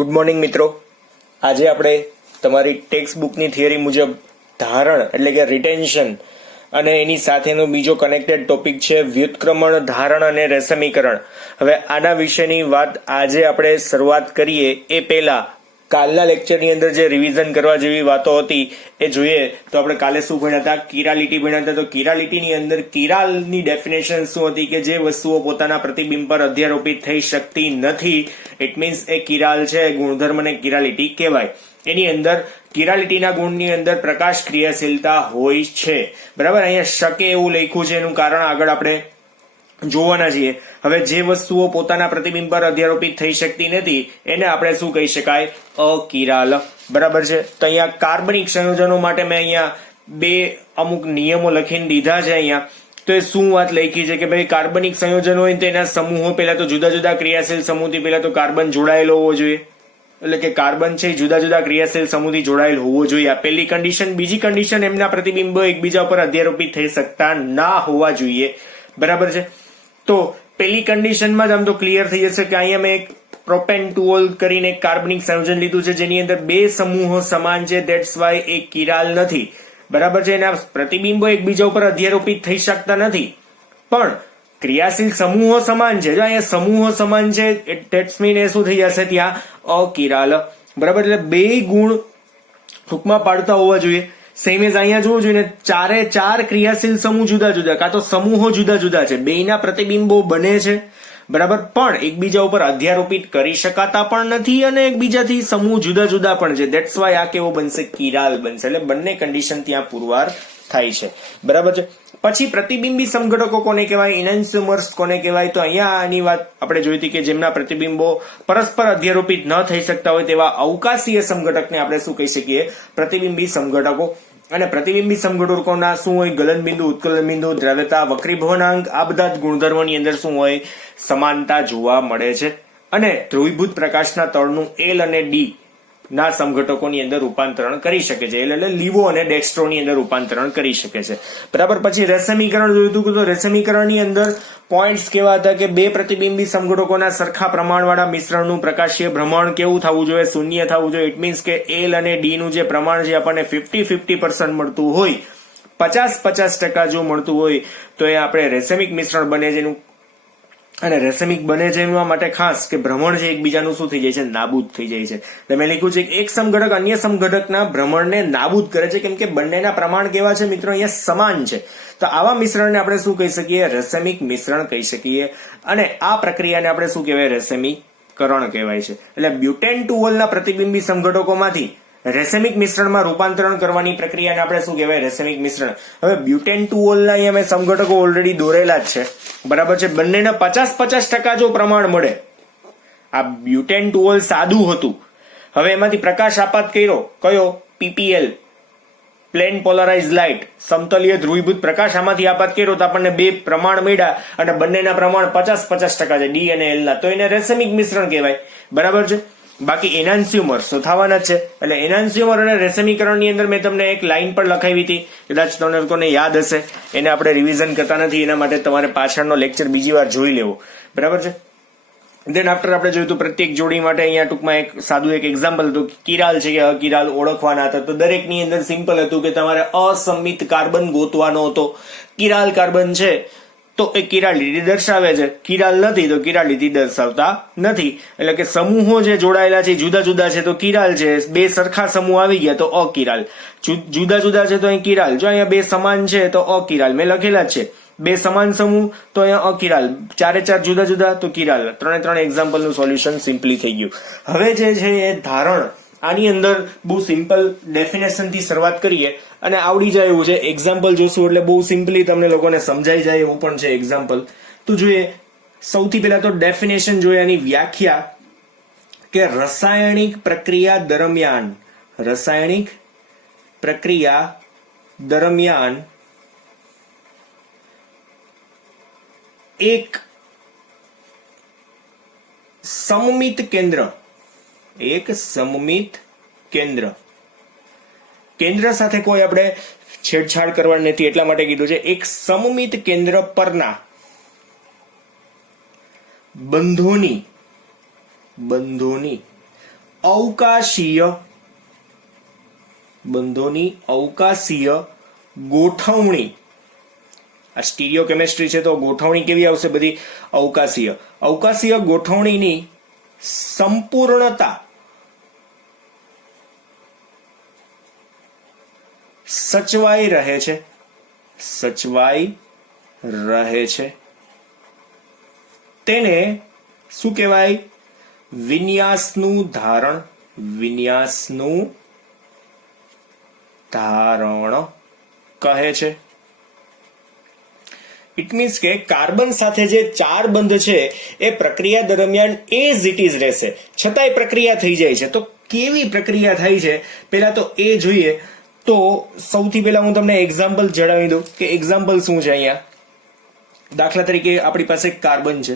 Good morning મિત્રો. આજે આપણે તમારી ટેક્સ્ટ બુકની થિયરી મુજબ ધારણ એટલે કે રિટેન્શન અને એની સાથેનો બીજો કનેક્ટેડ ટોપિક છે વ્યુત્ક્રમણ, ધારણ અને રેશમીકરણ. હવે આના વિશેની વાત આજે આપણે શરૂઆત કરીએ એ પહેલા કાલના લેક્ચરની અંદર જે રિવિઝન કરવા જેવી વાતો હતી એ જોઈએ તો આપણે કાલે શું ભણ્યા હતા? કિરાલિટી ભણ્યા હતા. તો કિરાલિટીની અંદર કિરાલની ડેફિનેશન શું હતી કે જે વસ્તુઓ પોતાના પ્રતિબિંબ પર અધ્યારોપિત થઈ શકતી નથી, ઇટ મીન્સ એ કિરાલ છે, ગુણધર્મને કિરાલિટી કહેવાય. એની અંદર કિરાલિટીના ગુણની અંદર પ્રકાશ ક્રિયાશીલતા હોય છે. બરાબર, અહીંયા શકે એવું લખ્યું છે, એનું કારણ આગળ આપણે જોવાના છીએ. હવે જે વસ્તુઓ પોતાના પ્રતિબિંબ પર અધ્યારોપિત થઈ શકતી નથી એને આપણે શું કહી શકાય? અકિરાલ. બરાબર છે. તો અહીંયા કાર્બનિક સંયોજનો માટે મેં અહીંયા બે અમુક નિયમો લખીને દીધા છે અહીંયા. તો એ શું વાત લખી છે કે ભાઈ કાર્બનિક સંયોજનો હોય તેના સમૂહો પહેલા તો જુદા જુદા ક્રિયાશીલ સમૂહથી પહેલા તો કાર્બન જોડાયેલો હોવો જોઈએ. એટલે કે કાર્બન છે જુદા જુદા ક્રિયાશીલ સમૂહથી જોડાયેલ હોવો જોઈએ. આ પહેલી કન્ડિશન. બીજી કન્ડિશન, એમના પ્રતિબિંબો એકબીજા પર અધ્યારોપિત થઈ શકતા ના હોવા જોઈએ. બરાબર છે. તો પેલી કન્ડિશનમાં જ આમ તો ક્લિયર થઈ જશે કે અહીંયા મેં એક પ્રોપેન્ટુઓલ કરીને એક કાર્બનિક સંયોજન લીધું છે જેની અંદર બે સમૂહો સમાન છે, ધેટ્સ વાય એ કિરાલ નથી. બરાબર છે. એના પ્રતિબિંબો એકબીજા ઉપર અધ્યારોપિત થઈ શકતા નથી પણ ક્રિયાશીલ સમૂહો સમાન છે. જો અહીંયા સમૂહો સમાન છે ધેટ્સ મીન એ શું થઈ જશે? ત્યાં અકિરાલ. બરાબર, એટલે બે ગુણ ટૂંકમાં પાડતા હોવા જોઈએ. સેમ એઝ અહીંયા જોવું જોઈએ ને, ચારે ચાર ક્રિયાશીલ સમૂહ જુદા જુદા, કાં તો સમૂહો જુદા જુદા છે, બેયના પ્રતિબિંબો બને છે. બરાબર, પણ એકબીજા ઉપર અધ્યારોપિત કરી શકાતા પણ નથી અને એકબીજાથી સમૂહ જુદા જુદા પણ છે. ધેટ્સ વાય આ કેવો બનશે? કિરાલ બનશે. એટલે બંને કન્ડિશન ત્યાં પુરવાર થાય છે. બરાબર છે. પછી પ્રતિબિંબી સમઘટકો કોને કહેવાય? ઇનેન્સ્યુમર્સ કોને કહેવાય? તો અહીંયા આની વાત આપણે જોઈ હતી કે જેમના પ્રતિબિંબો પરસ્પર અધ્યારોપિત ન થઈ શકતા હોય તેવા અવકાશીય સમઘટકને આપણે શું કહી શકીએ? પ્રતિબિંબી સમઘટકો. અને પ્રતિબિંબી સમઘટકોના શું હોય? ગલન બિંદુ, ઉત્કલન બિંદુ, દ્રવ્યતા, વક્રીભવનાંક, આ બધા જ ગુણધર્મોની અંદર શું હોય? સમાનતા જોવા મળે છે. અને ધ્રુવીભૂત પ્રકાશના તળનું એલ અને ડી ના સમઘટકોની અંદર રૂપાંતરણ કરી શકે છે. એટલે લીવો અને ડેક્સ્ટ્રોની અંદર રૂપાંતરણ કરી શકે છે. બરાબર. પછી રેશમીકરણ જોયું હતું. તો રેશમીકરણની અંદર પોઈન્ટ્સ કેવા હતા કે બે પ્રતિબિંબી સમઘટકોના સરખા પ્રમાણવાળા મિશ્રણનું પ્રકાશીય ભ્રમણ કેવું થવું જોઈએ? શૂન્ય થવું જોઈએ. ઇટ મીન્સ કે એલ અને ડી નું જે પ્રમાણ છે આપણને 50-50% મળતું હોય, 50-50% જો મળતું હોય તો એ આપણે રેશમિક મિશ્રણ બને છે. અને રેશમિક બને છે એના માટે ખાસ કે ભ્રમણ છે એકબીજાનું શું થઈ જાય છે? નાબૂદ થઈ જાય છે. તમે લખ્યું છે કે એક સમઘટક અન્ય સમઘટકના ભ્રમણને નાબૂદ કરે છે કેમ કે બંનેના પ્રમાણ કેવા છે મિત્રો? અહીંયા સમાન છે. તો આવા મિશ્રણને આપણે શું કહી શકીએ? રેશમિક મિશ્રણ કહી શકીએ. અને આ પ્રક્રિયાને આપણે શું કહેવાય? રેશમીકરણ કહેવાય છે. એટલે બ્યુટેન ટુઓલના પ્રતિબિંબી સમઘટકોમાંથી રેશમિક મિશ્રણમાં રૂપાંતરણ કરવાની પ્રક્રિયાને આપણે શું કહેવાય? રેશમિક મિશ્રણ. હવે બ્યુટેન ટુઓલના અહીંયા મેં સમઘટકો ઓલરેડી દોરેલા જ છે. બરાબર છે. બંનેના 50-50% જો પ્રમાણ મળે. આ બ્યુટેન ટુઓલ સાદું હતું. હવે એમાંથી પ્રકાશ આપાત કર્યો કયો? પીપીએલ, પ્લેન પોલરાઇઝ લાઇટ, સમતલીય ધ્રુવીભૂત પ્રકાશ આમાંથી આપાત કર્યો તો આપણને બે પ્રમાણ મળ્યા અને બંનેના પ્રમાણ 50-50% છે, ડી અને એલ ના. તો એને રેશમિક મિશ્રણ કહેવાય. બરાબર છે. બાકી એનાન્સ્યુમર તો થવાના જ છે. એટલે એનાન્સ્યુમર અને રેશમીકરણની અંદર મેં તમને એક લાઈન પણ લખાવી હતી, કદાચ તમને લોકોને યાદ હશે. એને આપણે રિવિઝન કરતા નથી, એના માટે તમારે પાછળનો લેક્ચર બીજી વાર જોઈ લેવો. બરાબર છે. દેન આફ્ટર આપણે જોયું પ્રત્યેક જોડી માટે અહીંયા ટૂંકમાં એક સાદું એક એક્ઝામ્પલ હતું. કિરાલ છે કે અકિરાલ ઓળખવાના હતા. તો દરેકની અંદર સિમ્પલ હતું કે તમારે અસમિત કાર્બન ગોતવાનો હતો. કિરાલ કાર્બન છે તો એ કિરાલિટી દર્શાવે છે, કિરાલ નથી તો કિરાલિટી દર્શાવતા નથી. એટલે કે સમૂહો જે જોડાયેલા છે જુદા જુદા છે તો કિરાલ છે, બે સરખા સમૂહ આવી ગયા તો અકિરાલ. જુદા જુદા છે તો અહીં કિરાલ. જો અહીંયા બે સમાન છે તો અકિરાલ, મેં લખેલા જ છે. બે સમાન સમૂહ તો અહીંયા અકિરાલ, ચારે ચાર જુદા જુદા તો કિરાલ. ત્રણ એક્ઝામ્પલ નું સોલ્યુશન સિમ્પલી થઈ ગયું. હવે જે છે એ ધારણ, આની અંદર બહુ સિમ્પલ ડેફિનેશન થી શરૂઆત કરીએ અને આવડી જાય એવું છે. એક્ઝામ્પલ જોશું એટલે બહુ સિમ્પલી તમને લોકોને સમજાઈ જાય એવું પણ છે એક્ઝામ્પલ. તો જોઈએ સૌથી પહેલા તો ડેફિનેશન જોઈએ, આની વ્યાખ્યા કે રાસાયણિક પ્રક્રિયા દરમિયાન એક સમમિત કેન્દ્ર સાથે કોઈ આપણે છેડછાડ કરવાની નથી એટલા માટે કીધું છે. એક સમમિત કેન્દ્ર પરના બંધોની અવકાશીય બંધોની અવકાશીય ગોઠવણી. આ સ્ટીરિયો કેમેસ્ટ્રી છે તો ગોઠવણી કેવી આવશે? બધી અવકાશીય. અવકાશીય ગોઠવણીની સંપૂર્ણતા સચવાઈ રહે છે. સચવાઈ રહે છે તેને શું કહેવાય? વિન્યાસનું ધારણ. વિન્યાસનું ધારણ કહે છે. ઇટ મીન્સ કે કાર્બન સાથે જે ચાર બંધ છે એ પ્રક્રિયા દરમિયાન એઝ ઇટ ઇઝ રહેશે, છતાંય પ્રક્રિયા થઈ જાય છે. તો કેવી પ્રક્રિયા થાય છે પહેલા તો એ જોઈએ. તો સૌથી પહેલા હું તમને એક્ઝામ્પલ જણાવી દઉં કે એક્ઝામ્પલ શું છે. અહીંયા દાખલા તરીકે આપણી પાસે એક કાર્બન છે,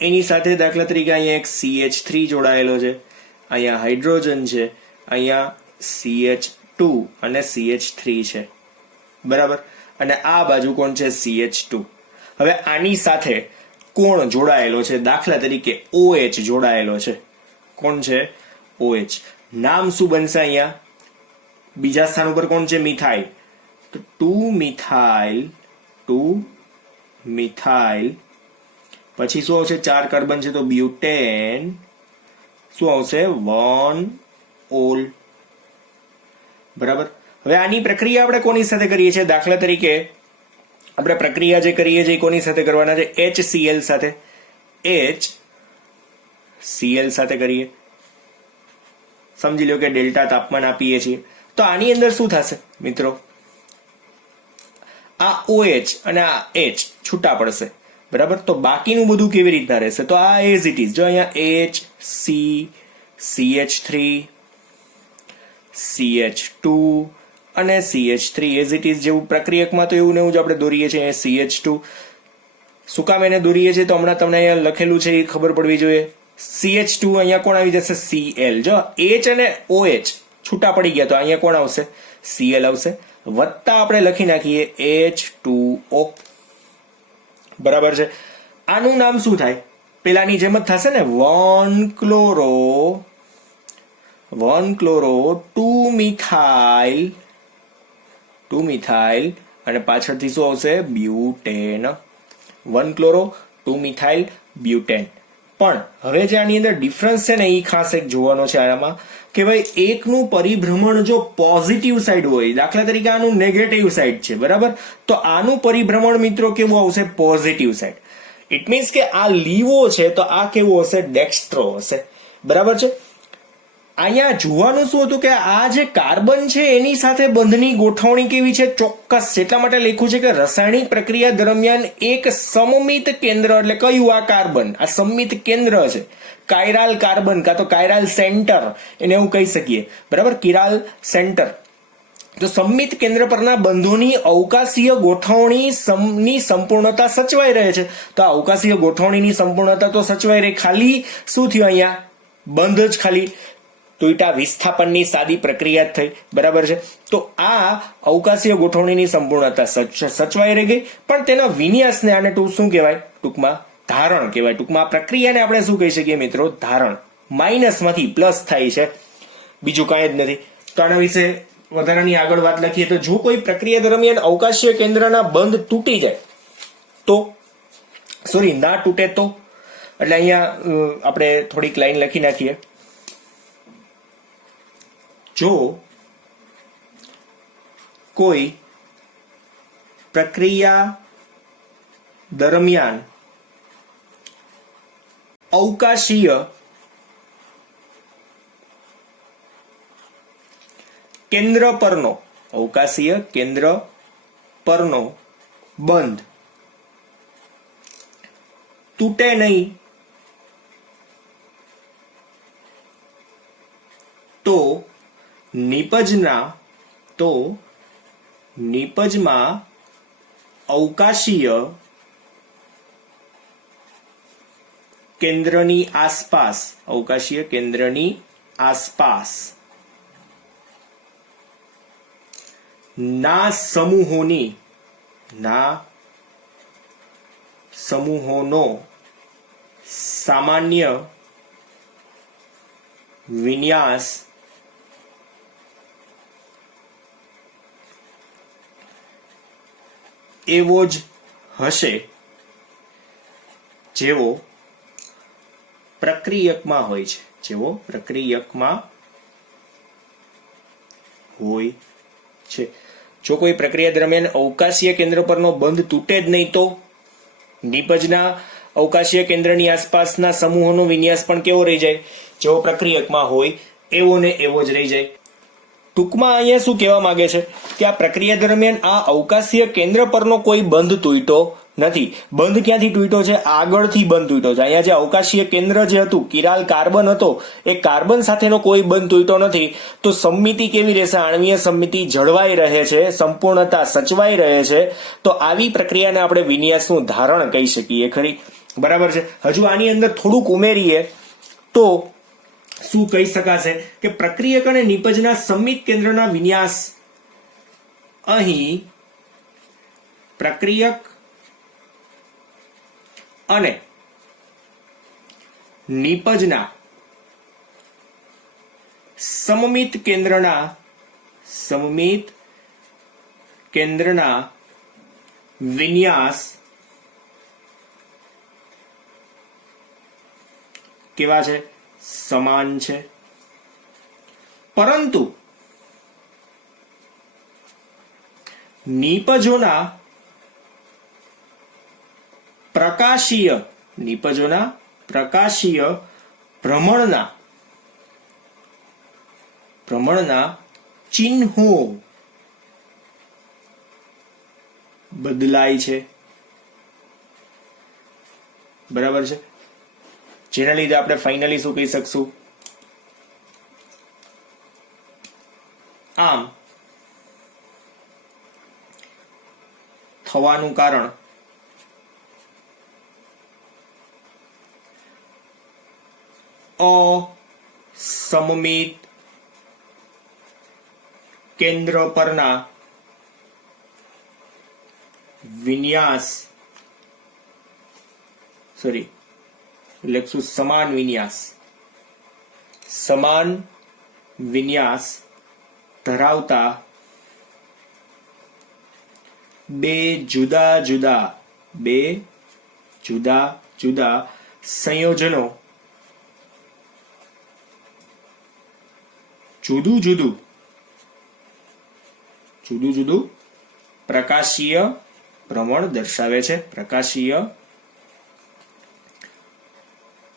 એની સાથે દાખલા તરીકે અહીંયા એક CH3 જોડાયેલો છે, અહીંયા હાઇડ્રોજન છે, અહીંયા CH2 અને CH3 છે, બરાબર. અને આ બાજુ કોણ છે? CH2. હવે આની સાથે કોણ જોડાયેલો છે? દાખલા તરીકે OH જોડાયેલો છે. કોણ છે? OH. નામ શું બનશે અહીંયા? બીજા સ્થાન ઉપર કોણ છે? મિથાઇલ. તો 2 મિથાઇલ. પછી શું આવશે? 4 કાર્બન છે તો બ્યુટેન. શું આવશે? 1 ઓલ. બરાબર. હવે આની પ્રક્રિયા આપણે કોની સાથે કરીએ છીએ? દાખલા તરીકે આપણે પ્રક્રિયા જે કરીએ છીએ કોની સાથે કરવાના છે? HCl સાથે. HCl સાથે કરીએ. સમજી લો કે ડેલ્ટા તાપમાન આપીએ છીએ. તો આની અંદર શું થશે મિત્રો? આ OH અને આ H છૂટા પડશે, બરાબર. તો બાકીનું બધું કેવી રીતના રહેશે? તો આ એઝ ઇટ ઇઝ. જો અહીંયા H, C, CH3, CH2 અને CH3 એઝ ઇટ ઇઝ. જેવું પ્રક્રિયકમાં તો એવું ને એવું જ આપણે દોરીએ છીએ. CH2 શું કામ એને દોરીએ છીએ? તો હમણાં તમને અહીંયા લખેલું છે એ ખબર પડવી જોઈએ. CH2 અહીંયા કોણ આવી જશે? Cl. જો H અને OH છૂટા પડી ગયા તો અહીંયા કોણ આવશે? Cl આવશે. વત્તા આપણે લખી નાખીએ H2O. બરાબર છે. આનું નામ શું થાય? પેલાની જેમ જ થશે ને. 1 ક્લોરો 2 મિથાઇલ અને પાછળથી શું આવશે? બ્યુટેન. 1 chloro 2 methyl butane. પણ હવે જે આની અંદર ડિફરન્સ છે ને એ ખાસ એક જોવાનો છે આમાં કે ભાઈ એકનું પરિભ્રમણ જો પોઝિટિવ સાઈડ હોય, દાખલા તરીકે આનું નેગેટિવ સાઈડ છે, બરાબર. તો આનું પરિભ્રમણ મિત્રો કેવું આવશે? Positive side. ઇટ મીન્સ કે આ લીવો છે તો આ કેવું હશે? ડેક્સ્ટ્રો હશે, બરાબર છે. અહીંયા જોવાનું શું હતું કે આ જે કાર્બન છે એની સાથે બંધની ગોઠવણી કેવી છે? ચોક્કસ છે. એટલા માટે લખ્યું છે કે રાસાયણિક પ્રક્રિયા દરમિયાન એક સમમિત કેન્દ્ર, એટલે કયું? આ કાર્બન. આ સમમિત કેન્દ્ર છે. કાયરાલ કાર્બન કાં તો કાયરાલ સેન્ટર એને એવું કહી શકીએ, બરાબર. Chiral centre. તો સમમિત કેન્દ્ર પરના બંધોની અવકાશીય ગોઠવણીની સંપૂર્ણતા સચવાઈ રહે છે. તો આ અવકાશીય ગોઠવણીની સંપૂર્ણતા તો સચવાઈ રહી. ખાલી શું થયું અહીંયા? બંધ જ ખાલી તૂટા વિસ્થાપનની સાદી પ્રક્રિયા જ થઈ, બરાબર છે. તો આ અવકાશીય ગોઠવણીની સંપૂર્ણતા સચવાઈ રહી ગઈ, પણ તેના વિન્યાસને આને શું કહેવાય? ટૂંકમાં ધારણ કહેવાય. ટૂંકમાં આ પ્રક્રિયાને આપણે શું કહી શકીએ મિત્રો? ધારણ. માઇનસમાંથી પ્લસ થાય છે, બીજું કાંઈ જ નથી. તો આના વિશે વધારાની આગળ વાત લખીએ તો જો કોઈ પ્રક્રિયા દરમિયાન અવકાશીય કેન્દ્રના બંધ તૂટી જાય તો, ના તૂટે તો, એટલે અહીંયા આપણે થોડીક લાઈન લખી નાખીએ. જો કોઈ પ્રક્રિયા દરમિયાન અવકાશીય કેન્દ્ર પરનો બંધ તૂટે નહીં તો નિપજમાં અવકાશીય કેન્દ્રની આસપાસ ના સમૂહોનો સામાન્ય વિન્યાસ એવો જ હશે જેવો પ્રક્રિયકમાં હોય છે, જેવો પ્રક્રિયકમાં હોય છે. જો કોઈ પ્રક્રિયા દરમિયાન અવકાશીય કેન્દ્ર પરનો બંધ તૂટે જ નહીં તો નિપજના અવકાશીય કેન્દ્રની આસપાસના સમૂહોનો વિન્યાસ પણ કેવો રહી જાય, જેવો પ્રક્રિયકમાં હોય એવો ને એવો જ રહી જાય. ટૂંકમાં અહીંયા શું કહેવા માંગે છે કે આ પ્રક્રિયા દરમિયાન આ અવકાશીય કેન્દ્ર પરનો કોઈ બંધ તૂટ્યો નથી. બંધ ક્યાંથી તૂટ્યો છે? આગળથી બંધ તૂટ્યો છે. અહીંયા જે અવકાશીય કેન્દ્ર જે હતું, કિરાલ કાર્બન હતો, એ કાર્બન સાથેનો કોઈ બંધ તૂટ્યો નથી. તો સમમિતિ કેવી રહેશે? આણ્વીય સમમિતિ જળવાઈ રહે છે, સંપૂર્ણતા સચવાઈ રહે છે. તો આવી પ્રક્રિયાને આપણે વિન્યાસનું ધારણ કહી શકીએ ખરી. બરાબર છે. હજુ આની અંદર થોડુંક ઉમેરીએ તો શું કહી શકાશે કે પ્રક્રિયક અને નિપજના સંમિત કેન્દ્રના વિન્યાસ અહીં પ્રક્રિયક અને નિપજના સમમિત કેન્દ્રના વિન્યાસ કેવા છે? સમાન છે. પરંતુ નિપજોના પ્રકાશીય ભ્રમણના ચિહ્નો બદલાય છે. બરાબર છે. જેના લીધે આપણે ફાઇનલી શું કહી શકશું? આમ થવાનું કારણ અસમમિત કેન્દ્ર પરના વિન્યાસ લખશું સમાન વિન્યાસ ધરાવતા બે જુદા જુદા સંયોજનો જુદું પ્રકાશીય ભ્રમણ દર્શાવે છે. પ્રકાશીય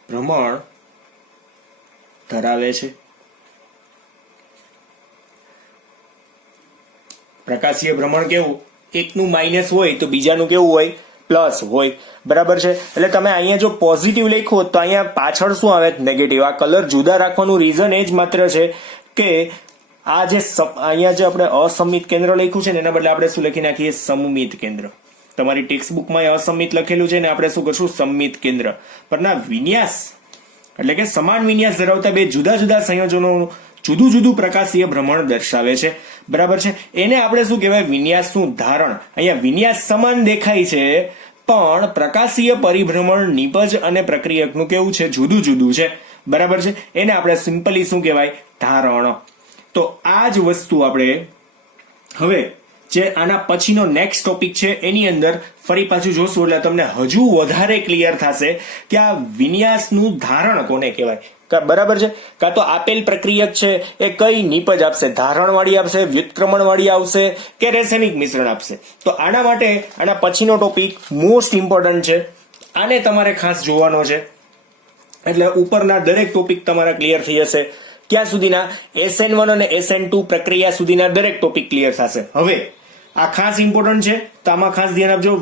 ભ્રમણ ધરાવે છે. પ્રકાશીય ભ્રમણ કેવું? એકનું માઇનસ હોય તો બીજાનું કેવું હોય? પ્લસ હોય. બરાબર છે. એટલે તમે અહીંયા જો પોઝિટિવ લખ્યું તો અહીંયા પાછળ શું આવે? નેગેટિવ. આ કલર જુદા રાખવાનું રીઝન એ જ માત્ર છે કે આ જે અહીંયા જે આપણે અસમિત કેન્દ્ર લખ્યું છે ને એના બદલે આપણે શું લખી નાખીએ? સમમિત કેન્દ્ર. તમારી ટેક્સ્ટ બુકમાં અસમિત લખેલું છે ને આપણે શું કરશું? સમમિત કેન્દ્ર પરના વિન્યાસ એટલે કે સમાન વિન્યાસ ધરાવતા બે જુદા જુદા સંયોજનોનું જુદું પ્રકાશીય ભ્રમણ દર્શાવે છે. બરાબર છે. એને આપણે શું કહેવાય? વિન્યાસનું ધારણ. અહીંયા વિન્યાસ સમાન દેખાય છે પણ પ્રકાશીય પરિભ્રમણ નિપજ અને પ્રક્રિયકનું કેવું છે? જુદું છે. બરાબર છે. એને આપણે સિમ્પલી શું કહેવાય? ધારણ. તો આ જ વસ્તુ આપણે હવે જે આના પછીનો નેક્સ્ટ ટોપિક છે એની અંદર ફરી પાછું જોશું એટલે તમને હજુ વધારે ક્લિયર થશે કે આ વિન્યાસનું ધારણ કોને કહેવાય. બરાબર છે. કાં તો આપેલ પ્રક્રિયક છે એ કઈ નિપજ આપશે? ધારણ વાળી આપશે, વ્યુત્ક્રમણ વાળી આવશે કે રેસેમિક મિશ્રણ આપશે? તો આના માટે આના પછીનો ટોપિક મોસ્ટ ઇમ્પોર્ટન્ટ છે. આને તમારે ખાસ જોવાનો છે. એટલે ઉપરના દરેક ટોપિક તમારા ક્લિયર થઈ જશે. ક્યાં સુધીના? SN1 અને SN2 પ્રક્રિયા સુધીના દરેક ટોપિક ક્લિયર થશે. હવે આ ખાસ ઇમ્પોર્ટન્ટ છે તો આમાં ખાસ ધ્યાન આપજો.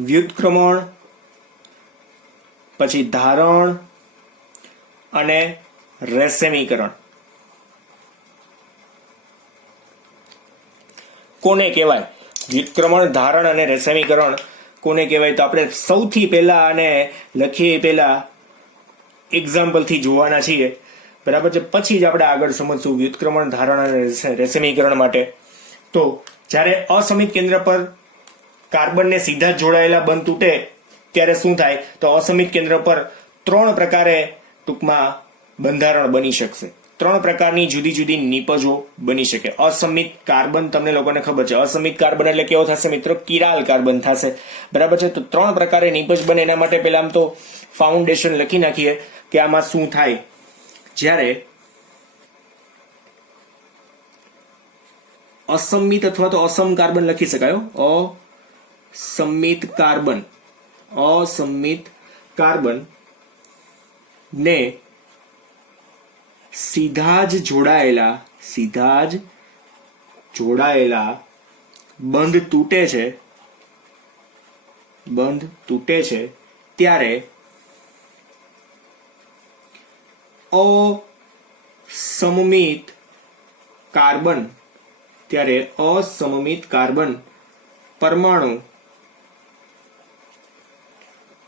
વ્યુત્ક્રમણ પછી ધારણ અને રેસેમીકરણ કોને કહેવાય? વ્યુત્ક્રમણ, ધારણ અને રેસેમીકરણ કોને કહેવાય? તો આપણે સૌથી પહેલા આને લખીએ પહેલા એક્ઝામ્પલ થી જોવાના છીએ. બરાબર છે. પછી જ આપણે આગળ સમજશું વ્યુત્ક્રમણ, ધારણ અને રેસેમીકરણ માટે. તો જ્યારે અસમિત કેન્દ્ર પર કાર્બનને સીધા જ જોડાયેલા બંધ તૂટે ત્યારે શું થાય તો અસમિત કેન્દ્ર પર 3 પ્રકારે ટૂંકમાં બંધારણ બની શકશે. 3 પ્રકારની જુદી જુદી નિપજો બની શકે. અસમિત કાર્બન તમને લોકોને ખબર છે, અસમિત કાર્બન એટલે કેવો થશે મિત્રો? કિરાલ કાર્બન થશે. બરાબર છે. તો 3 પ્રકારે નિપજ બને એના માટે પહેલા આમ તો ફાઉન્ડેશન લખી નાખીએ કે આમાં શું થાય. જ્યારે અસમિત અથવા તો અસમ કાર્બન લખી શકાય. અસમિત કાર્બન ને સીધા જ જોડાયેલા બંધ તૂટે છે ત્યારે અસમમિત કાર્બન પરમાણુ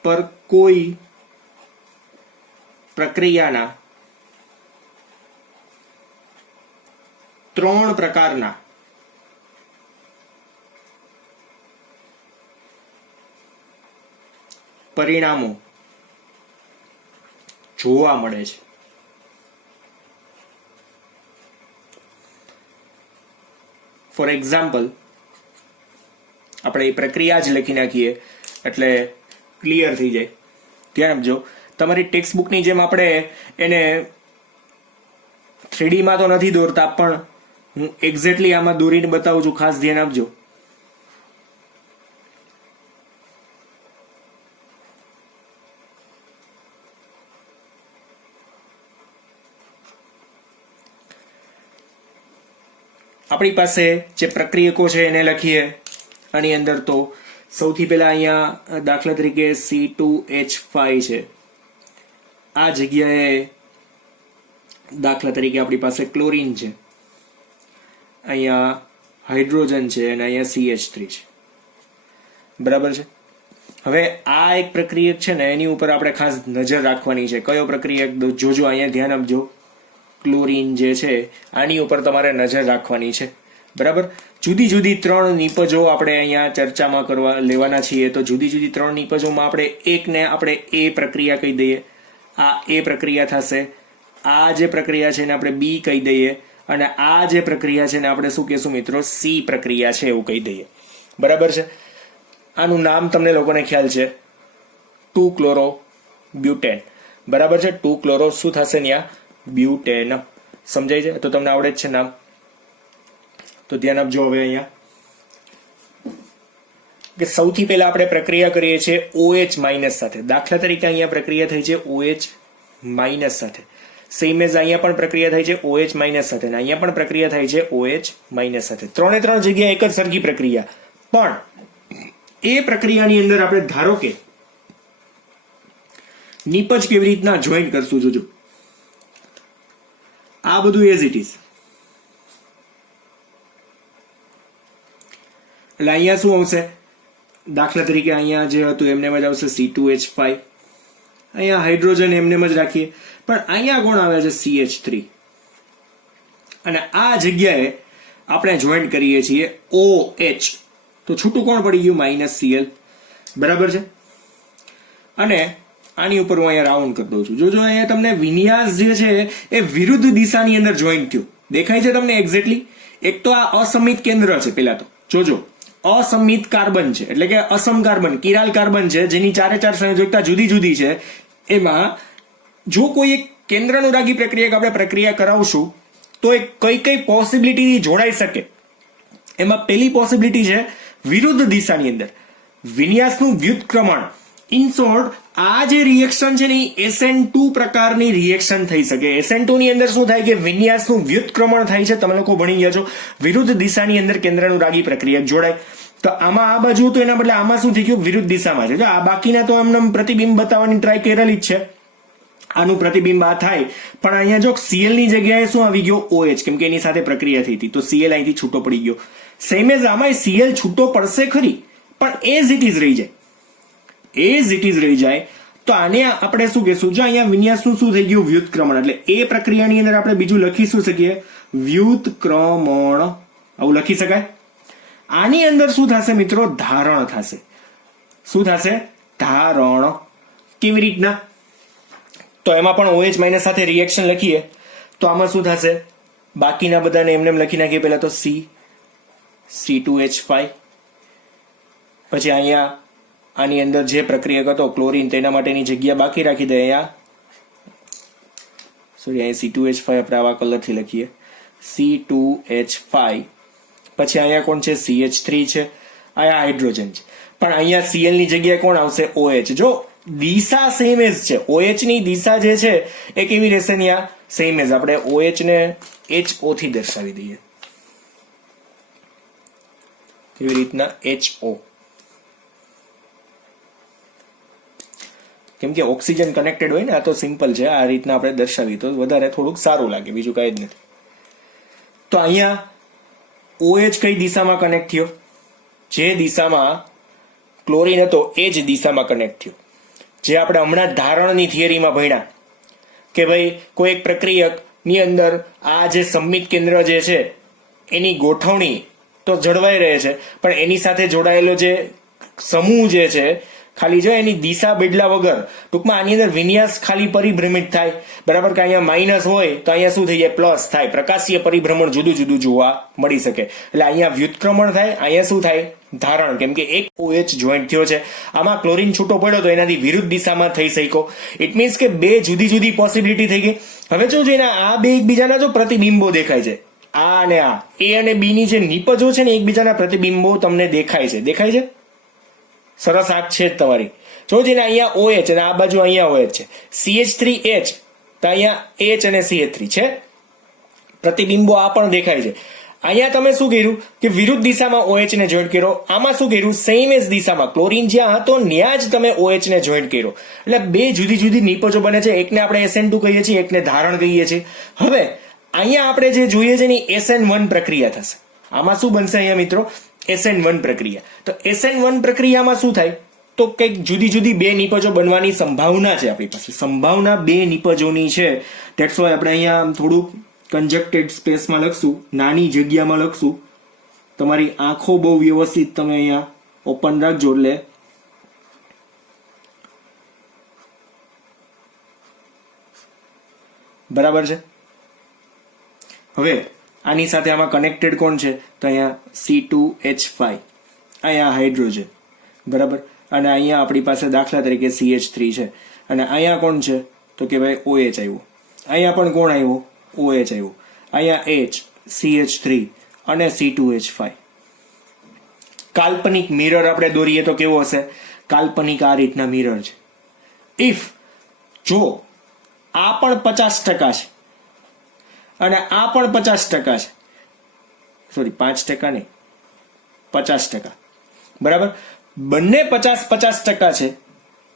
પર કોઈ પ્રક્રિયાના 3 પ્રકારના પરિણામો જોવા મળે છે. ફોર એક્ઝામ્પલ આપણે એ પ્રક્રિયા જ લખી નાખીએ એટલે ક્લિયર થઈ જાય. ધ્યાન આપજો, તમારી ટેક્સ્ટ બુકની જેમ આપણે એને 3D માં તો નથી દોરતા, પણ હું એક્ઝેક્ટલી આમાં દોરીને બતાવું છું, ખાસ ધ્યાન આપજો. આપણી પાસે જે પ્રક્રિયકો છે એને લખીએ. આની અંદર તો સૌથી પહેલા અહીંયા દાખલા તરીકે C2H5 છે. આ જગ્યાએ દાખલા તરીકે આપણી પાસે ક્લોરીન છે, અહીંયા હાઇડ્રોજન છે અને અહીંયા CH3 છે. બરાબર છે. હવે આ એક પ્રક્રિયક છે ને, એની ઉપર આપણે ખાસ નજર રાખવાની છે. કયો પ્રક્રિયક જોજો, અહીંયા ધ્યાન આપજો. ક્લોરીન જે છે આની ઉપર તમારે નજર રાખવાની છે. બરાબર. જુદી જુદી 3 નિપજો આપણે અહીંયા ચર્ચામાં કરવા લેવાના છીએ. તો જુદી જુદી 3 નિપજોમાં આપણે એકને આપણે એ પ્રક્રિયા કહી દઈએ, આ એ પ્રક્રિયા થશે. આ જે પ્રક્રિયા છે એને આપણે બી કહી દઈએ, અને આ જે પ્રક્રિયા છે એને આપણે શું કહેશું મિત્રો? સી પ્રક્રિયા છે એવું કહી દઈએ. બરાબર છે. આનું નામ તમને લોકોને ખ્યાલ છે, 2-ક્લોરોબ્યુટેન. બરાબર છે. 2-ક્લોરો શું થશે ત્યાં? બ્યુટેન. સમજાય છે? તો તમને આવડે જ છે નામ, તો ધ્યાન આપજો. હવે અહીંયા કે સૌથી પહેલા આપણે પ્રક્રિયા કરીએ છીએ OH માઇનસ સાથે. દાખલા તરીકે અહીંયા પ્રક્રિયા થઈ છે OH માઇનસ સાથે. સેમ એઝ અહીંયા પણ પ્રક્રિયા થાય છે OH માઇનસ સાથે, અને અહીંયા પણ પ્રક્રિયા થાય છે OH માઇનસ સાથે. 3 જગ્યાએ એક જ સરખી પ્રક્રિયા, પણ એ પ્રક્રિયાની અંદર આપણે ધારો કે નિપજ કેવી રીતના જોઈન કરશું જોજો. આ બધું એઝ ઇટ ઇઝ. એટલે અહીંયા શું આવશે? દાખલા તરીકે અહીંયા જે હતું એમને જ આવશે C2H5. અહીંયા હાઇડ્રોજન એમને જ રાખીએ, પણ અહીંયા કોણ આવે છે? CH3. અને આ જગ્યાએ આપણે જોઈન્ટ કરીએ છીએ OH. તો છૂટું કોણ પડી ગયું? -Cl. બરાબર છે. અને આની ઉપર હું અહીંયા રાઉન્ડ કરી દઉં છું. જોજો અહીંયા તમને વિન્યાસ જે છે એ વિરુદ્ધ દિશાની અંદર જોઈન્ટ થયું દેખાય છે તમને એક્ઝેક્ટલી. એક તો આ અસમિત કેન્દ્ર છે. પેલા તો જોજો, અસમિત કાર્બન છે એટલે કે અસમ કાર્બન, કિરાલ કાર્બન છે, જેની 4 સંયોજકતા જુદી જુદી છે. એમાં જો કોઈ એક કેન્દ્રાનુરાગી પ્રક્રિયા આપણે પ્રક્રિયા કરાવશું તો એ કઈ પોસિબિલિટી જોડાઈ શકે. એમાં પહેલી પોસિબિલિટી છે વિરુદ્ધ દિશાની અંદર વિન્યાસનું વ્યુત્ક્રમણ. ઇન શોર્ટ, આ જે રિએક્શન છે ને એ SN2 પ્રકારની રિએક્શન થઈ શકે. SN2 ની અંદર શું થાય કે વિન્યાસનું વ્યુત્ક્રમણ થાય છે. તમે લોકો ભણી ગયા છો. વિરુદ્ધ દિશાની અંદર કેન્દ્રાનુરાગી પ્રક્રિયા જોડાય. તો આમાં આ બાજુ તો એના બદલે આમાં શું થઈ ગયું? વિરુદ્ધ દિશામાં છે. આ બાકીના તો એમને પ્રતિબિંબ બતાવવાની ટ્રાય કરેલી જ છે. આનું પ્રતિબિંબ આ થાય, પણ અહીંયા જો Cl ની જગ્યાએ શું આવી ગયો? OH, કેમ કે એની સાથે પ્રક્રિયા થઈ હતી, તો Cl અહીંથી છૂટો પડી ગયો. સેમ એઝ આમાં Cl છૂટો પડશે ખરી, પણ એઝ ઇટ ઇઝ રહી જાય. તો આને આપણે શું કહેશું? જો અહીંયા વિન્યાસનું શું થઈ ગયું? વ્યુત્ક્રમણ. એટલે એ પ્રક્રિયાની અંદર આપણે બીજું લખી શું શકીએ? વ્યુત્ક્રમણ. આવું લખી શકાય. આની અંદર શું થશે મિત્રો? ધારણ થશે. શું થશે? ધારણ. કેવી રીતના? તો એમાં પણ OH માઇનસ સાથે રિએક્શન લખીએ તો આમાં શું થશે? બાકીના બધાને એમને લખી નાખીએ. પહેલા તો C2H5, પછી અહીંયા આની અંદર જે પ્રક્રિયક હતો ક્લોરીન તેના માટેની જગ્યા બાકી રાખી દે. અહીંયા C2H5 આપણે આવા કલરથી લખીએ, C2H5. પછી અહીંયા કોણ છે? CH3 છે. અહીંયા હાઇડ્રોજન છે. પણ અહીંયા Cl ની જગ્યાએ કોણ આવશે? OH. જો દિશા સેમ જ છે, OH ની દિશા જે છે એ કેવી રહેશે? ત્યાં સેમ જ. આપણે OH ને HO થી દર્શાવી દઈએ. કેવી રીતના? HO. કેમ કે ઓક્સિજન કનેક્ટેડ હોય ને, આ તો સિમ્પલ છે. આ રીતના આપણે દર્શાવી તો વધારે થોડુંક સારું લાગે, બીજું કઈ જ નથી. તો અહીંયા OH કઈ દિશામાં કનેક્ટ થયો? જે દિશામાં ક્લોરીન હતો એ જ દિશામાં કનેક્ટ થયો. જે આપણે હમણાં ધારણની થિયરીમાં ભણ્યા કે ભાઈ કોઈ એક પ્રક્રિયક ની અંદર આ જે સંમિત કેન્દ્ર જે છે એની ગોઠવણી તો જળવાઈ રહે છે, પણ એની સાથે જોડાયેલો જે સમૂહ જે છે ખાલી જો એની દિશા બદલા વગર, ટૂંકમાં આની અંદર વિન્યાસ ખાલી પરિભ્રમિત થાય. બરાબર કે અહીંયા માઇનસ હોય તો અહીંયા શું થઈ જાય? પ્લસ થાય. પ્રકાશીય પરિભ્રમણ જુદું જુદું જોવા મળી શકે. એટલે અહીંયા વ્યુત્ક્રમણ થાય, અહીંયા શું થાય? ધારણ. કેમ કે એક OH જોઈન્ટ થયો છે. આમાં ક્લોરીન છૂટો પડ્યો તો એનાથી વિરુદ્ધ દિશામાં થઈ શક્યો. ઇટ મીન્સ કે બે જુદી જુદી પોસિબિલિટી થઈ ગઈ. હવે જો જોઈને આ બે એકબીજાના જો પ્રતિબિંબો દેખાય છે, આ અને આ, A અને B ની જે નિપજો છે ને એકબીજાના પ્રતિબિંબો તમને દેખાય છે. દેખાય છે? સરસ આંખ છે જ તમારી. જો જેને અહીંયા OH અને આ બાજુ અહીંયા OH છે, CH3H તો અહીંયા H અને CH3 છે. પ્રતિબિંબો આ પણ દેખાય છે. અહીંયા તમે શું કર્યું કે વિરુદ્ધ દિશામાં OH ને જોઈન્ટ કર્યો. આમાં શું કર્યું? સેમ એજ દિશામાં ક્લોરીન જ્યાં હતો ત્યાં જ તમે OH ને જોઈન્ટ કર્યો. એટલે બે જુદી જુદી નિપજો બને છે. એકને આપણે SN2 કહીએ છીએ, એકને ધારણ કહીએ છીએ. હવે અહીંયા આપણે જે જોઈએ છે ને SN1 પ્રક્રિયા થશે. આમાં શું બનશે અહીંયા મિત્રો? SN1 પ્રક્રિયા. તો SN1 પ્રક્રિયામાં શું થાય? તો કંઈક જુદી જુદી બે નિપજો બનવાની સંભાવના છે આપણી પાસે. સંભાવના બે નિપજોની છે. ધેટ્સ વાય આપણે અહીંયા થોડુંક કન્જક્ટેડ સ્પેસમાં લખશું, નાની જગ્યામાં લખશું. તમારી આંખો બહુ વ્યવસ્થિત તમે અહીંયા ઓપન રાખજો. એટલે બરાબર છે. હવે આની સાથે આમાં કનેક્ટેડ કોણ છે? તો અહીંયા C2H5, અહીંયા હાઇડ્રોજન. બરાબર. અને અહીંયા આપણી પાસે દાખલા તરીકે CH3 છે. અને અહીંયા કોણ છે? તો કે ભાઈ OH આવ્યો. અહીંયા પણ કોણ આવ્યો? OH આવ્યો. અહીંયા H, CH3 અને C2H5. કાલ્પનિક મિરર આપણે દોરીએ તો કેવો હશે? કાલ્પનિક આ રીતના મિરર છે. ઇફ જો આ પણ 50% છે અને આ પણ 50% છે, સોરી 5% નહીં, 50%. બરાબર. બંને 50-50% છે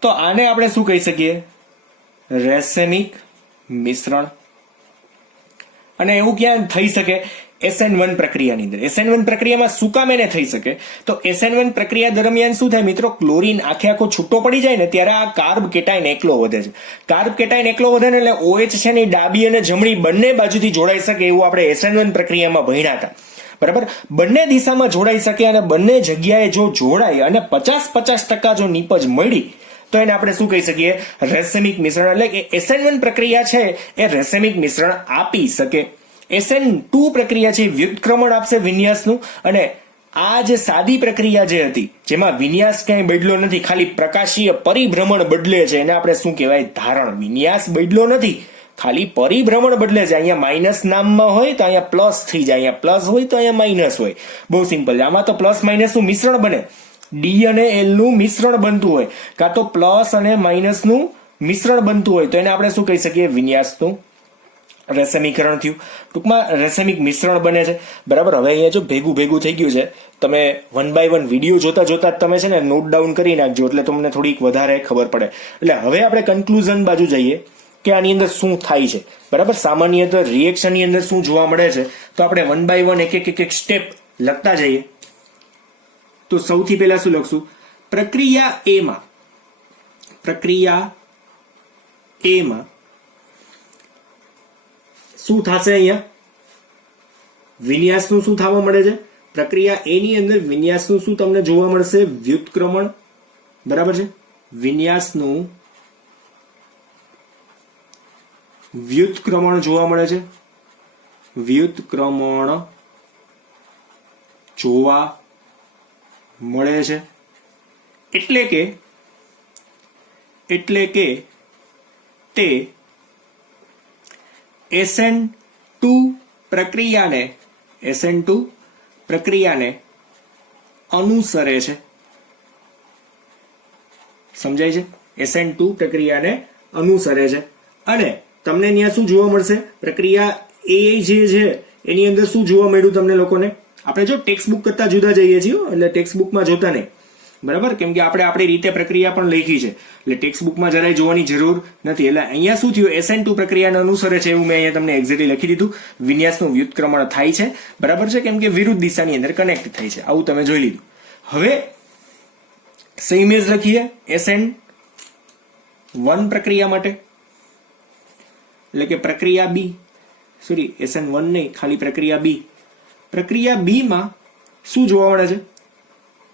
તો આને આપણે શું કહી શકીએ? રેસેમિક મિશ્રણ. અને એવું ક્યાં થઈ શકે? SN1 પ્રક્રિયાની અંદર. SN1 પ્રક્રિયામાં શું કામ એને થઈ શકે? તો SN1 પ્રક્રિયા દરમિયાન શું થાય મિત્રો? ક્લોરીન આખો છૂટો પડી જાય ને ત્યારે આ કાર્બ કેટાઇન એકલો વધે છે. કાર્બ કેટાઇન એકલો વધે ને એટલે OH છે ને ડાબી અને જમણી બંને બાજુથી જોડાઈ શકે એવું આપણે SN1 પ્રક્રિયામાં ભણ્યા હતા. બરાબર. બંને દિશામાં જોડાઈ શકે અને બંને જગ્યાએ જો જોડાય અને 50-50% જો નિપજ મળી તો એને આપણે શું કહી શકીએ? રેસેમિક મિશ્રણ. એટલે કે SN1 પ્રક્રિયા છે એ રેસેમિક મિશ્રણ આપી શકે. SN2 પ્રક્રિયા છે વ્યુત્ક્રમણ આપશે વિન્યાસનું. અને આ જે સાદી પ્રક્રિયા જે હતી જેમાં વિન્યાસ ક્યાંય બદલો નથી, ખાલી પ્રકાશીય પરિભ્રમણ બદલે છે, એને આપણે શું કહેવાય? ધારણ. વિન્યાસ બદલો નથી, ખાલી પરિભ્રમણ બદલે છે. અહીંયા માઇનસ નામમાં હોય તો અહીંયા પ્લસ થઈ જાય, અહીંયા પ્લસ હોય તો અહીંયા માઇનસ હોય. બહુ સિમ્પલ. આમાં તો પ્લસ માઇનસ નું મિશ્રણ બને. D અને L નું મિશ્રણ બનતું હોય, કાં તો પ્લસ અને માઇનસ નું મિશ્રણ બનતું હોય તો એને આપણે શું કહી શકીએ? વિન્યાસનું રેસેમીકરણ થયું. ટૂંકમાં રેસેમિક મિશ્રણ બને છે. બરાબર. હવે અહીંયા જો ભેગું થઈ ગયું છે, તમે 1 by 1 વિડીયો જોતા તમે છે ને નોટ ડાઉન કરી નાખજો એટલે તમને થોડીક વધારે ખબર પડે. એટલે હવે આપણે કન્ક્લુઝન બાજુ જઈએ કે આની અંદર શું થાય છે. બરાબર. સામાન્યતઃ રિએક્શનની અંદર શું જોવા મળે છે તો આપણે 1 by 1 એક સ્ટેપ લખતા જઈએ. તો સૌથી પહેલા શું લખશું? પ્રક્રિયા A માં શું થશે? અહીંયા વિન્યાસનું શું થવા મળે છે? પ્રક્રિયા એ ની અંદર વિન્યાસનું શું તમને જોવા મળશે? વ્યુત્ક્રમણ. બરાબર છે? વિન્યાસનું વ્યુત્ક્રમણ જોવા મળે છે. વ્યુત્ક્રમણ જોવા મળે છે. એટલે કે તે SN2 પ્રક્રિયાને અનુસરે છે. સમજાય છે? SN2 પ્રક્રિયાને અનુસરે છે. અને તમને અહીંયા શું જોવા મળશે? પ્રક્રિયા એ જે છે એની અંદર શું જોવા મળ્યું તમને લોકોને? આપણે જો ટેક્સ્ટ બુક કરતા જુદા જઈએ છીએ, એટલે ટેક્સ્ટ બુકમાં જોતા નહીં. બરાબર? કેમ કે આપણે આપણી રીતે પ્રક્રિયા પણ લખી છે, એટલે ટેક્સ્ટ બુકમાં જરાય જોવાની જરૂર નથી. એટલે અહીંયા શું થયું? SN2 પ્રક્રિયાને અનુસરે છે એવું મેં અહીંયા તમને એક્ઝેક્ટલી લખી દીધું. વિન્યાસનું વ્યુત્ક્રમણ થાય છે. બરાબર છે? કેમ કે વિરુદ્ધ દિશાની અંદર કનેક્ટ થાય છે. આવું તમે જોઈ લીધું. હવે સેમ એજ લખીએ SN1 પ્રક્રિયા માટે, એટલે કે પ્રક્રિયા બી. સોરી, SN1 નહીં, ખાલી પ્રક્રિયા બી. પ્રક્રિયા બી માં શું જોવા મળે છે?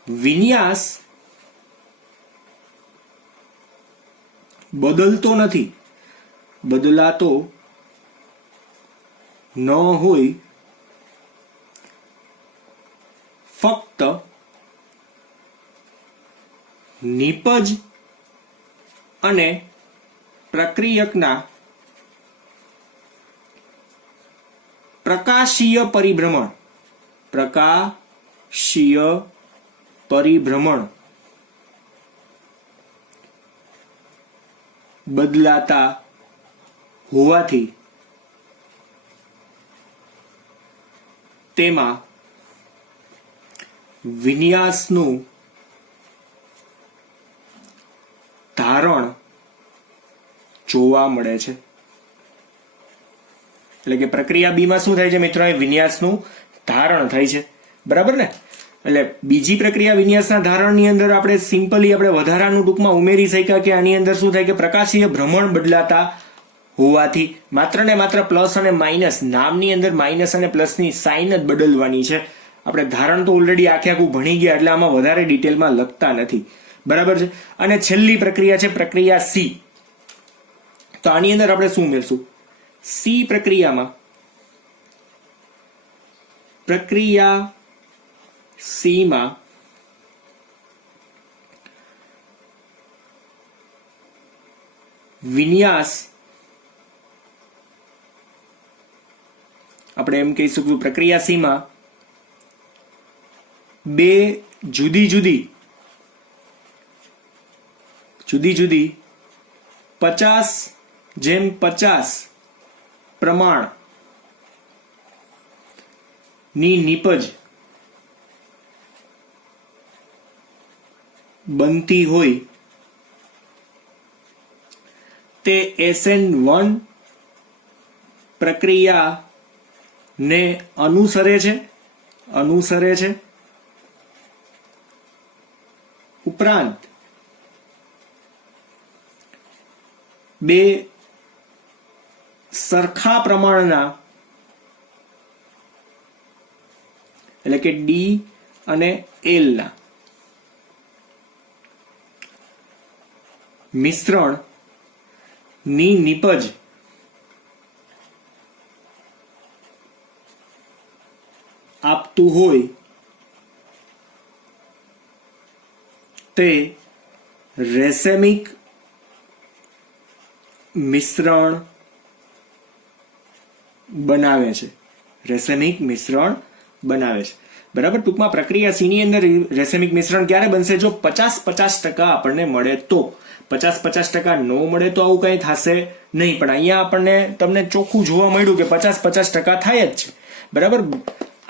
વિન્યાસ બદલતો નથી, બદલાતો ન હોય, ફક્ત નિપજ અને પ્રક્રિયકના પ્રકાશીય પરિભ્રમણ બદલાતા હોવાથી તેમાં વિન્યાસનું ધારણ જોવા મળે છે. એટલે કે પ્રક્રિયા બી માં શું થાય છે મિત્રો? વિન્યાસનું ધારણ થાય છે. બરાબર ને? એટલે બીજી પ્રક્રિયા વિન્યાસના ધારણની અંદર આપણે સિમ્પલી આપણે વધારાનું ટૂંકમાં ઉમેરી શક્યા કે આની અંદર શું થાય કે પ્રકાશીય ભ્રમણ બદલાતા હોવાથી માત્ર ને માત્ર પ્લસ અને માઇનસ, નામની અંદર માઇનસ અને પ્લસની સાઇન જ બદલવાની છે. આપણે ધારણ તો ઓલરેડી આખું ભણી ગયા, એટલે આમાં વધારે ડિટેલમાં લખતા નથી. બરાબર છે? અને છેલ્લી પ્રક્રિયા છે પ્રક્રિયા સી. તો આની અંદર આપણે શું ઉમેરશું? સી પ્રક્રિયામાં પ્રક્રિયા સી માં વિન્યાસ આપણે એમ કહી શકીશું, પ્રક્રિયા સી માં બે જુદી જુદી 50:50 પ્રમાણ ની નિપજ બનતી હોય તે SN1 પ્રક્રિયાને અનુસરે છે. ઉપરાંત બે સરખા પ્રમાણના, એટલે કે ડી અને એલ ના મિશ્રણ ની નિપજ આપતું હોય તે રેસેમિક મિશ્રણ બનાવે છે. બરાબર? ટૂંકમાં પ્રક્રિયા સી ની અંદર રેસેમિક મિશ્રણ ક્યારે બનશે? જો 50-50% આપણને મળે તો. 50-50% ન મળે તો આવું કઈ થશે નહીં. પણ અહીંયા આપણને તમને ચોખ્ખું જોવા મળ્યું કે 50-50% થાય જ છે. બરાબર?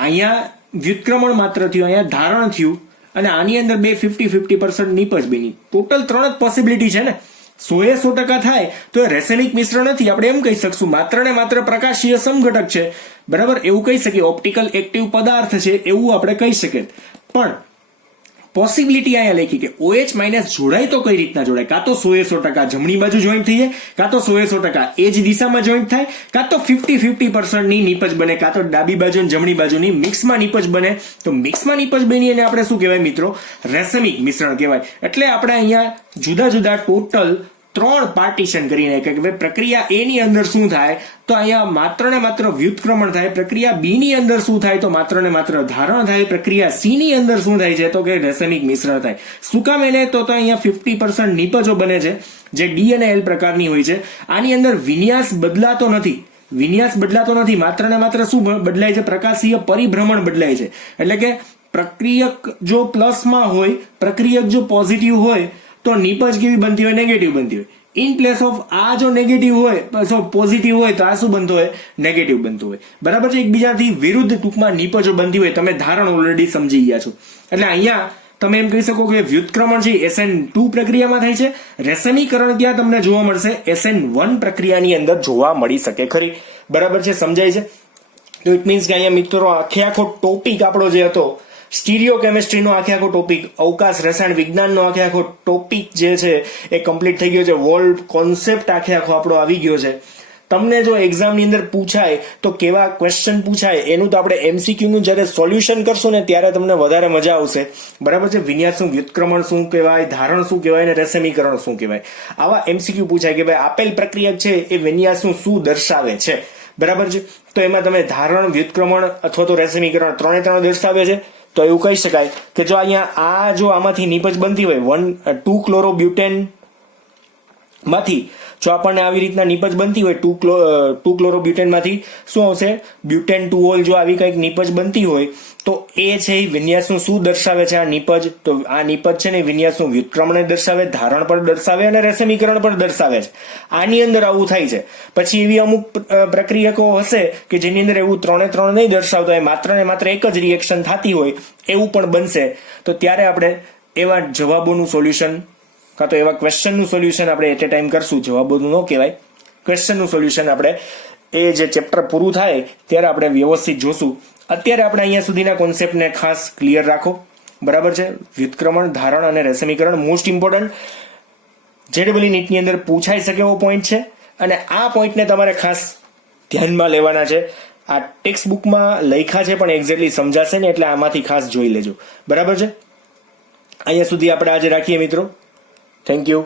અહીંયા વ્યુત્ક્રમણ માત્ર થયું, અહીંયા ધારણ થયું, અને આની અંદર બે 50-50% નિપજ બની. ટોટલ 3 જ પોસિબિલિટી છે ને. 100% થાય તો એ રેસેમિક મિશ્રણ નથી. આપણે એમ કહી શકશું માત્ર ને માત્ર પ્રકાશીય સમઘટક છે. બરાબર? એવું કહી શકીએ. ઓપ્ટિકલ એક્ટિવ પદાર્થ છે એવું આપણે કહી શકીએ. પણ પોસિબિલિટી અહીંયા લખી કે OH માઇનસ જોડાય તો કઈ રીતના જોડાય, કાં તો 100% જમણી બાજુ જોઈન્ટ થઈ જાય, કાં તો 100% એ જ દિશામાં જોઈન્ટ થાય, કાં તો 50-50% ની નીપજ બને, કાં તો ડાબી બાજુ અને જમણી બાજુની મિક્સમાં નીપજ બને. તો મિક્સમાં નીપજ બની અને આપણે શું કહેવાય મિત્રો, રેસમિક મિશ્રણ કહેવાય. એટલે આપણે અહીંયા જુદા જુદા ટોટલ 3 પાર્ટીશન કરીને કે ભાઈ પ્રક્રિયા A ની અંદર શું થાય તો અહીંયા માત્ર ને માત્ર વ્યુત્ક્રમણ થાય, પ્રક્રિયા B ની અંદર શું થાય તો માત્ર ને માત્ર ધારણ થાય, પ્રક્રિયા C ની અંદર શું થાય છે તો કે રેસમિક મિશ્રણ થાય. શું કામ એને તો અહીંયા 50% નીપજો બને છે જે D અને L પ્રકારની હોય છે. આની અંદર વિન્યાસ બદલાતો નથી, માત્ર ને માત્ર શું બદલાય છે, પ્રકાશીય પરિભ્રમણ બદલાય છે. એટલે કે પ્રક્રિયક જો પ્લસમાં હોય, પ્રક્રિયક જો પોઝિટિવ હોય તો નીપજ કેવી બનતી હોય, નેગેટિવ બનતી હોય. ઇન પ્લેસ ઓફ આ જો નેગેટિવ હોય, પોઝિટિવ હોય તો આ શું બનતું હોય, નેગેટિવ બનતું હોય. બરાબર છે, એકબીજાથી વિરુદ્ધ ટૂંકમાં નીપજો બનતી હોય. તમે ધારણ ઓલરેડી સમજી ગયા છો. એટલે અહીંયા તમે એમ કહી શકો કે વ્યુત્ક્રમણ છે SN2 પ્રક્રિયામાં થાય છે, રેસમીકરણ ત્યાં તમને જોવા મળશે SN1 પ્રક્રિયાની અંદર જોવા મળી શકે ખરી. બરાબર છે, સમજાય છે. તો ઇટ મીન્સ કે અહીંયા મિત્રો આખો ટોપિક આપણો જે હતો સ્ટીરિયો કેમિસ્ટ્રીનો આખો ટોપિક, અવકાશ રસાયણ વિજ્ઞાનનો આખો ટોપિક જે છે એ કમ્પ્લીટ થઈ ગયો છે. વર્લ્ડ કોન્સેપ્ટ આખો આપણો આવી ગયો છે. તમને જો એક્ઝામની અંદર પૂછાય તો કેવા ક્વેશ્ચન પૂછાય એનું તો આપણે MCQ નું જ્યારે સોલ્યુશન કરશું ને ત્યારે તમને વધારે મજા આવશે. બરાબર છે, વિન્યાસ શું, વ્યુત્ક્રમણ શું કહેવાય, ધારણ શું કહેવાય અને રેસમીકરણ શું કહેવાય, આવા MCQ પૂછાય કે ભાઈ આપેલ પ્રક્રિયા છે એ વિન્યાસનું શું દર્શાવે છે. બરાબર છે, તો એમાં તમે ધારણ, વ્યુત્ક્રમણ અથવા તો રેસમીકરણ 3 દર્શાવે છે. તો એવું કહી શકાય કે જો અહીંયા જો આમાંથી નીપજ બનતી હોય 2 ક્લોરોબ્યુટેન માંથી જો આપણને આવી રીતના નીપજ બનતી હોય 2 ક્લોરોબ્યુટેન માંથી શું આવશે, બ્યુટેન 2 જો આવી કંઈક નીપજ બનતી હોય તો એ છે એ વિન્યાસનું શું દર્શાવે છે, આ નીપજ. તો આ નીપજ છે ને વિન્યાસનું વ્યુત્ક્રમણ દર્શાવે, ધારણ પણ દર્શાવે અને રેસમીકરણ પણ દર્શાવે છે. આની અંદર આવું થાય છે. પછી એવી અમુક પ્રક્રિયકો હશે કે જેની અંદર એવું 3 નહીં દર્શાવતા હોય, માત્ર ને માત્ર એક જ રિએક્શન થતી હોય એવું પણ બનશે. તો ત્યારે આપણે એવા જવાબોનું સોલ્યુશન કાં તો એવા ક્વેશ્ચનનું સોલ્યુશન આપણે એટ એ ટાઈમ કરશું. જવાબોનું ન કહેવાય, ક્વેશ્ચનનું સોલ્યુશન આપણે એ જે ચેપ્ટર પૂરું થાય ત્યારે આપણે વ્યવસ્થિત જોશું. અત્યારે આપણે અહીંયા સુધીના કોન્સેપ્ટને ખાસ ક્લિયર રાખો. બરાબર છે, વ્યુત્ક્રમણ, ધારણ અને રેસમીકરણ મોસ્ટ ઇમ્પોર્ટન્ટ JEE નીટની અંદર પૂછાઈ શકે એવો પોઈન્ટ છે અને આ પોઈન્ટને તમારે ખાસ ધ્યાનમાં લેવાના છે. આ ટેક્સ્ટ બુકમાં લખ્યા છે પણ એક્ઝેક્ટલી સમજાશે ને, એટલે આમાંથી ખાસ જોઈ લેજો. બરાબર છે, અહીંયા સુધી આપણે આજે રાખીએ મિત્રો. Thank you.